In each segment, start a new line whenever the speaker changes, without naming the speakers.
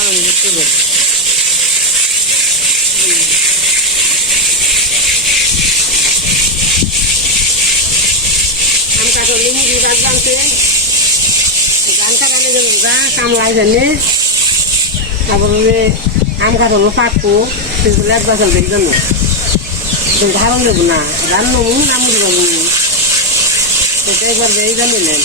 আনন্দ করতে পারি আম কাটলে মুড়ি গাছ জানতে গান কাটানে যাব গা কামলাই জানে তারপরে আম কাটলো পাকবো সেগুলো এক বছর দেখবে না ধারণ দেবো না রান্না না মুড়ি সেটা একবার এই জানিলেন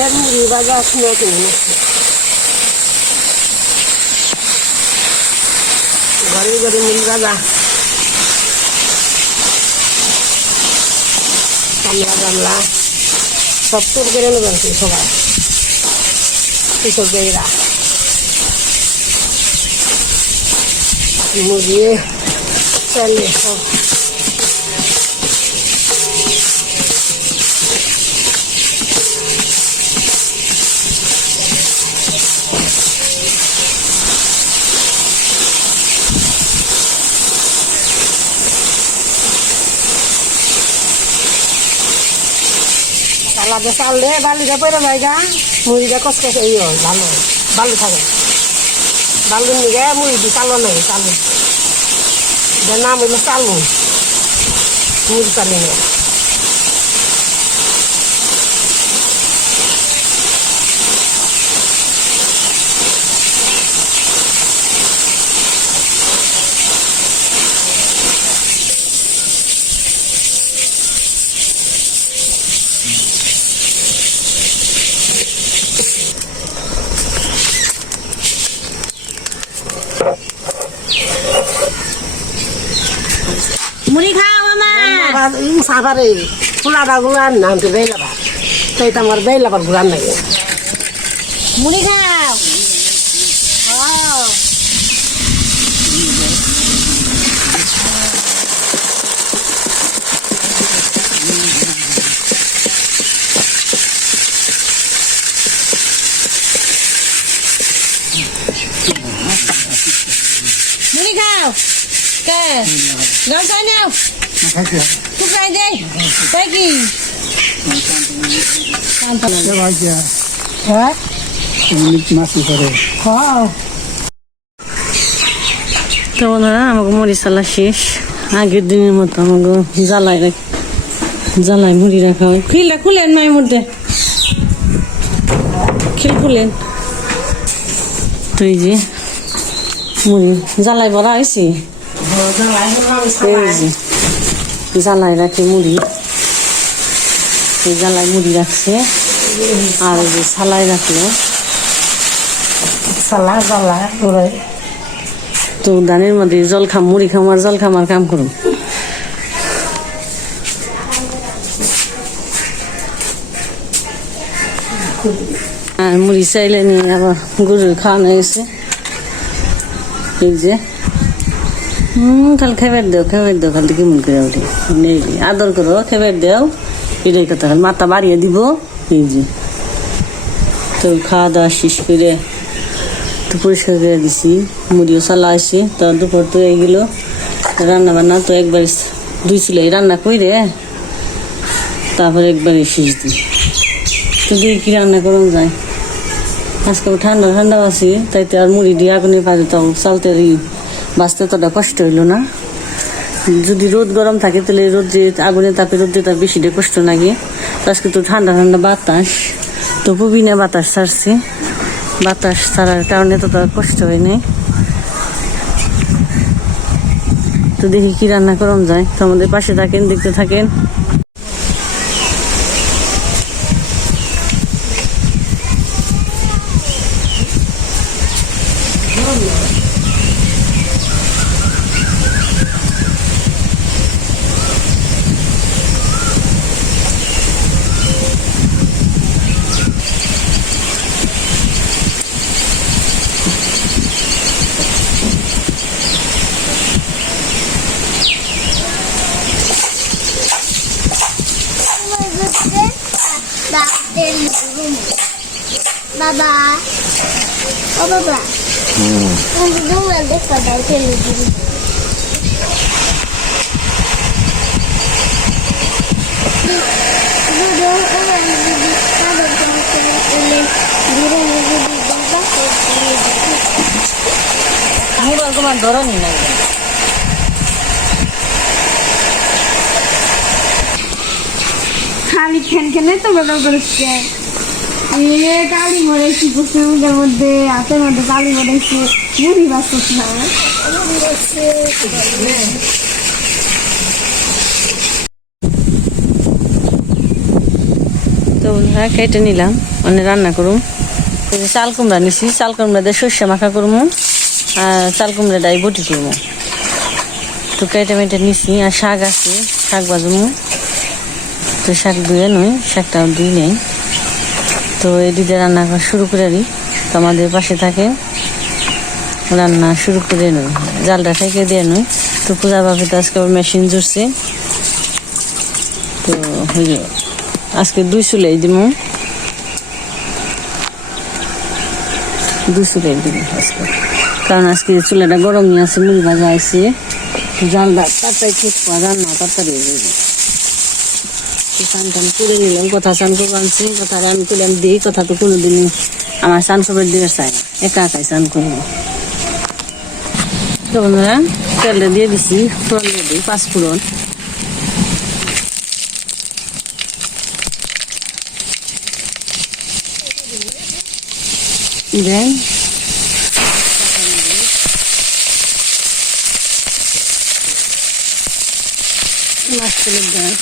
কালাবে তাহলে মুড়ি বাজা শুনে কিনে ঘরে ঘরে মুড়ি বাজা গামলা গামলা সব তোর করে নেবেন সবাই কৃষকেরা মুরগি চালে সব সালাদে চাললে বালিটা পরে জায়গা মুড়িটা কচকচ এই ভালো বালু থাকে। বালু নিগে মুড়ি চালো নাই, চালু দে, নাম হইল চালু মুড়ি। চালি না
মুড়ি খাও
সাবারে ফুলাটা গুলার নাম তো বেলাবার তাই তো আমার বেলাবারগুলার নাই।
মুড়ি খাও খাও। মুড়ি খাও কে? তাই কি
হ্যাঁ খাও
তো বন্ধুরা আমাকে মুড়ি চালা শেষ। আগের দিনের মতো আমাকে জ্বালাই রাখি জ্বালাই মুড়ি রাখা হয়। খিলটা খুলেন মায়ের মধ্যে। খিল খুলেন। তো এই যে মুড়ি জ্বালাই বড়া আইসি এই যে জ্বালাই রাখি মুড়ি। এই জ্বালাই মুড়ি রাখছে। আর এই যে সালাই রাখল।
সালা জ্বালা করে
তো দানের মধ্যে জল খাম মুড়ি খাম আর জল খাম আর কাম করুম। আর মুড়ি চাইলে নিয়ে আবার গরুর খাওয়ানো গেছে এই যে। হুম খালি খেবার দেও খেবার দেও, খালি কেমন করে নেই আদর করো, খেবার দেও, এটাই কথা মাথা বাড়িয়ে দিব। এই যে, তো খাওয়া দাওয়া শেষ করে তো পরিষ্কার করে দিছি। মুড়িও চালা আসি তো দুপুর তো এগুলো রান্না বান্না তো একবার ধুইছিল, এই রান্না করে তারপরে একবারে শেষ দিই। তো দেখি কি রান্না করুন যায়। আজকে ঠান্ডা ঠান্ডা আছি, তাইতে আর মুড়ি দিয়ে আগুনে পারে তো চালতে বাঁচতে তোটা কষ্ট হইল না। যদি রোদ গরম থাকে, তাহলে রোদ যে আগুনে তাপে রোদ যে তার বেশি কষ্ট লাগে। তো আজকে তো ঠান্ডা ঠান্ডা বাতাস। তো বিনা বাতাস ছাড়ছে। বাতাস ছাড়ার কারণে তো তার কষ্ট হয় নাই। তো দেখি কি রান্না করম যায়। তো আমাদের পাশে থাকেন, দেখতে থাকেন।
বাবা ও বাবা দুমা দেখো দাও টেলিভিশন
মোবাইল তোমার ধরনি না
খালি খেন খেনে তো বেদা করেছে। এ কালি মরেছি পুকুরের মধ্যে, হাতের মধ্যে কালি মরেছে, মুড়ি বাসত না
তো বন্ধুরা, কেটে নিলাম মানে রান্না করুম। চাল কুমড়া নিছি, চাল কুমড়া দিয়ে সর্ষে মাখা করব আর চাল কুমড়া ডাই বটি করব তো কেটে মেটে নিছি, আর শাক আছে, শাক বাজবো তো শাক ধুয়ে নই, শাকটা ধুই নেই। তো এই দিদি রান্না করা শুরু করে দিই। তো আমাদের পাশে থাকে রান্না শুরু করে নই। জালটা থেকে দিয়ে নই। তো পূজা ভাবে তো আজকে মেশিন জুড়ছে। তো আজকে দুই চুলাই দিব। দুই চুলাই দিব আজকে। কারণ আজকে চুলাটা গরম নিয়ে আছে, মুড়ি ভাজা আছে জালটা তাড়াতাড়ি ঠিক পাওয়া রান্না তাড়াতাড়ি হয়ে যাবে। তো চান টান করে নিলাম কথা চান করব আনছি কথা আমি দিই, কথা তো কোনোদিনই আমার চান করবার দিয়ে চাই একা একাই চান করব। তো বন্ধুরা, তেলটা দিয়ে দিছি, ফোড়ন দিয়ে দিই, পাঁচ ফোড়ন। দেন। মাছ তেলের দেন।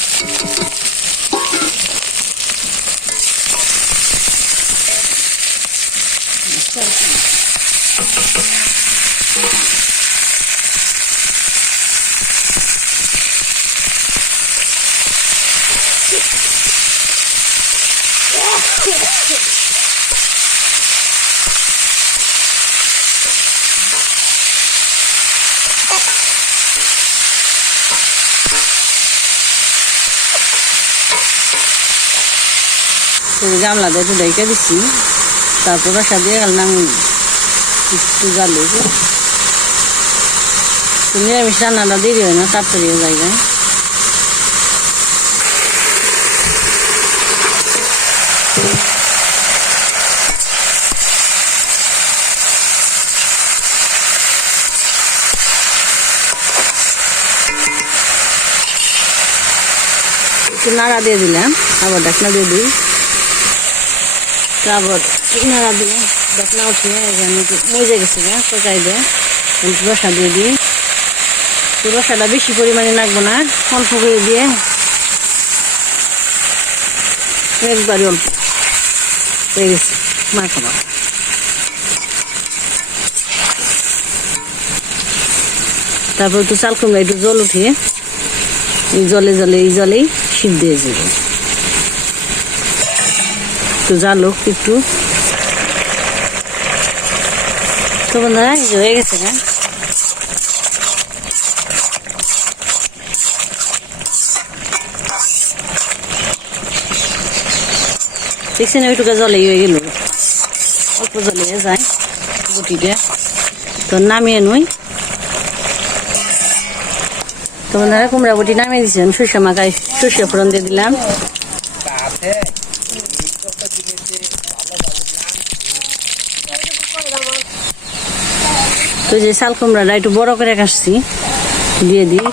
গামলা দিয়ে একটু ডেকে দিচ্ছি তারপর রসা দিয়ে গেলাম একটু জালে তো নিরামিষ রান্নাটা দেরি হয় না তাড়াতাড়ি হয়ে যায় যায় একটু নাড়া দিয়ে দিলাম আবার ঢাকনা দিয়ে দিই তো রসাটা বেশি পরিমাণে লাগবো না, অল্প করে দিয়ে। একবারই অল্প। হয়ে গেছে, মাখা তারপর একটু চাল একটু জল উঠিয়ে, এই জলে জলে, এই জলেই সিদ্ধ হয়ে একটু জালুক, একটু। তো বন্ধুরা, এই হয়ে গেছে না? দেখছেন ওইটুকু জলেই হয়ে গেল। অল্প জলে যায় গুটিটা। তো নামিয়ে নই। তো বন্ধুরা, কুমড়া বটি নামিয়ে দিয়েছেন। সর্ষে মাখায় সর্ষে ফোড়ন দিয়ে দিলাম। তো যে শাল কুমড়াটা একটু বড় করে কাটছি, দিয়ে দিই।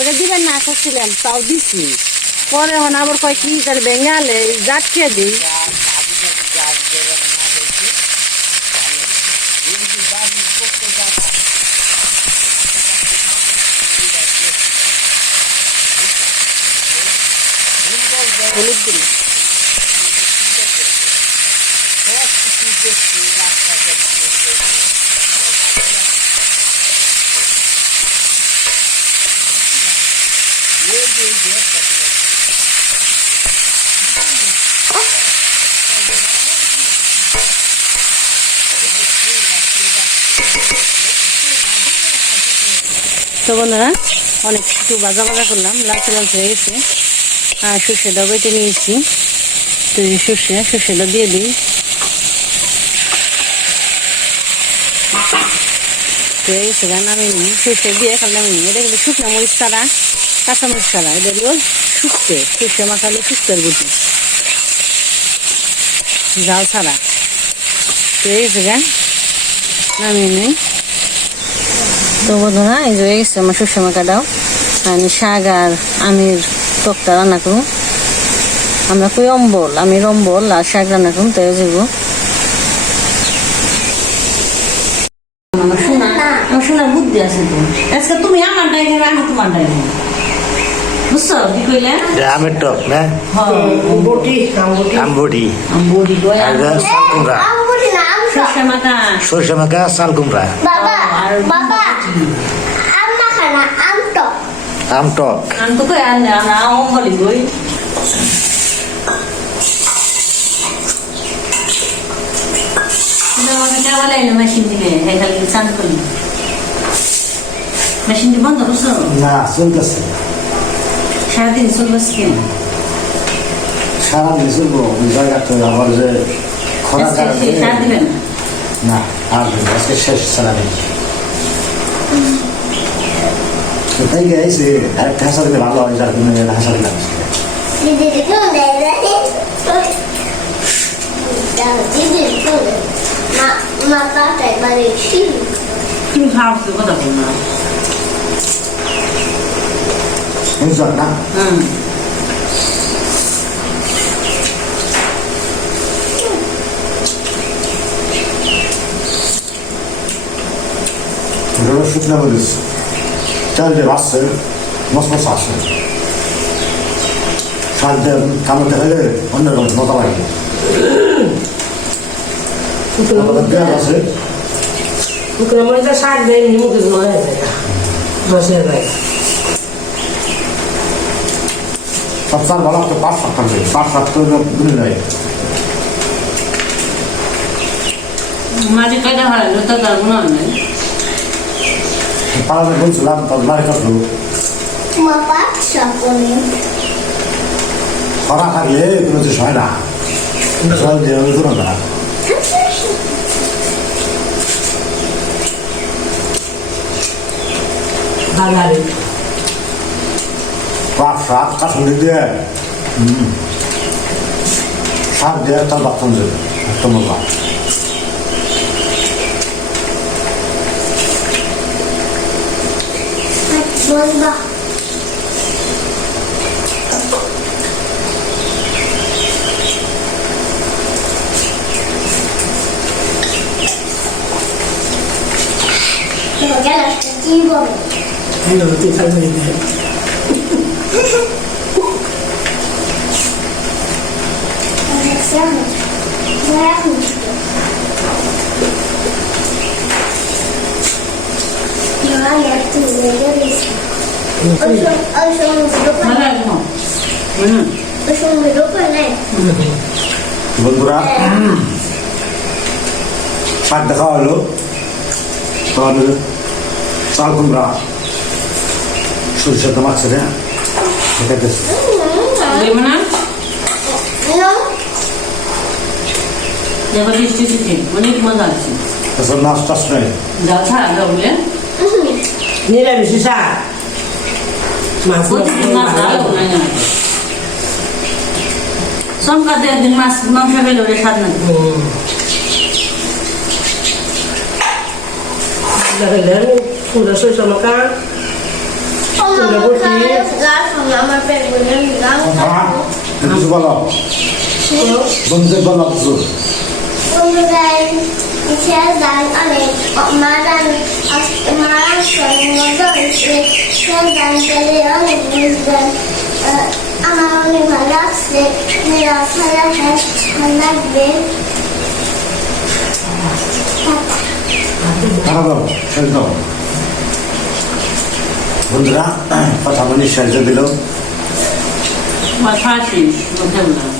ওটা দিবেন না করছিলেন তাও দিছি। পরে আবার কয় কি তাহলে বেঙ্গালে যাচ্ছে দিই। হলুদ দিল তো বন্ধুরা অনেক একটু বাজা বাজা করলাম লাল লাল হয়ে গেছে। আর সর্ষেটাও বেটে নিয়েছি। তো এই সর্ষে সর্ষেটা দিয়ে দিই। তো এই সেখানে আমি নিই। সর্ষে দিয়ে খালি আমি নিই। এটা কিন্তু শুকনো মরিচ ছাড়া, কাঁচা মরিচ ছাড়া। এটা হলো শুকতে, সর্ষে মাখালে শুক্তের গুটি জাল ছাড়া। তো এই সেখানে নামিয়ে নিই। তো বন্ধুরা, এই যে আমার সর্ষে মাখাটাও আমি শাক আর আমির টকটা রান্না করুন আমরা কই অম্বল আমি অম্বল আর শাক রান্না করুন তাই যাব আমার শোনা শোনার বুদ্ধি আছে তো। আজকে তুমি আমার ডাই খাবে আমি তোমার ডাই খাব বুঝছ কি কইলে?
আমের টক না?
বটি আমবটি
আমবটি।
আমি বড়ি গয়
আর চাল কুমড়া।
আম বলি না আম টক।
সর্ষে মাখা।
সরষে মাখা চাল কুমড়া।
বাবা বাবা আম মাখা না আম টক
আম টক
আমি তো কই আনে আমরা অম্বলি গই আমাকে কেবল এলো মেশিন দিকে হে খালি চান করি মেশিনটি বন্ধ করছ
না চলতেছে
সারাদিন চলবে কেন
সারাদিন চলবো ওই জায়গাতে আবার যে খরা না আর আজকে শেষ সারাদিন তো তাই গেছে আরেকটা হাসা দিলে ভালো হয় যার জন্য এটা হাসা দিলাম শুকনো মরিচ দিয়ে বাসছে মসমস আসে শাক দিয়ে কামড়তে হলে অন্যরকম মতো লাগে পেঁয়াজ আছে
শুকনো মরিচের শাক দেয় মুখে মনে হয় বসে যায়
সবসময় ভালো একটা পাঁচ সাত থাকবে পাঁচ সাত করে গুলি নেয়
মাঝে কয়টা হয় তো তার মনে হয়
কোনো কিছু হয় না জল দিয়ে আমি কোনো না
বাজারে
পাঁচ সাত কাঠুলি দিয়ে হুম। শাক দিয়ে তার বাথরুম দেবে একটা মজা
বলবা তোমাকে লাস্টে কি বলো
তুই খালি দেয়
Alexander, where are you? gorda.
Luego ya
las recibo. No te dinero.
বন্ধুরা শাক দেখা হলো। তাহলে চাল কুমড়া। সরষে তো মাছ রে এটা বেশ
দেবো না?
Não,
দেখো বৃষ্টি দিচ্ছে অনেক মজা আছে।
মাছ টাছ নেই
ছাড়া
নিরামিষ। মাছ
সোমকাতে একদিন মাছ মাংস পেলে ওটা স্বাদ না
como eu vou fazer gato, mamãe perguntou,
হ্যাঁ। বলো বন্ধুদের বলো কিছু
Quando vai enxergar, olha, maran, maran, dois, enxergar, ele olha, musga, আমার অনেক ভালো লাগছে মেরা খালা হ্যাঁ ভালো লাগবে
টাকা দাও শেষ দাও বন্ধুরা কথা বলি শেষ দিল
মাছ ফাঁসি বলতে না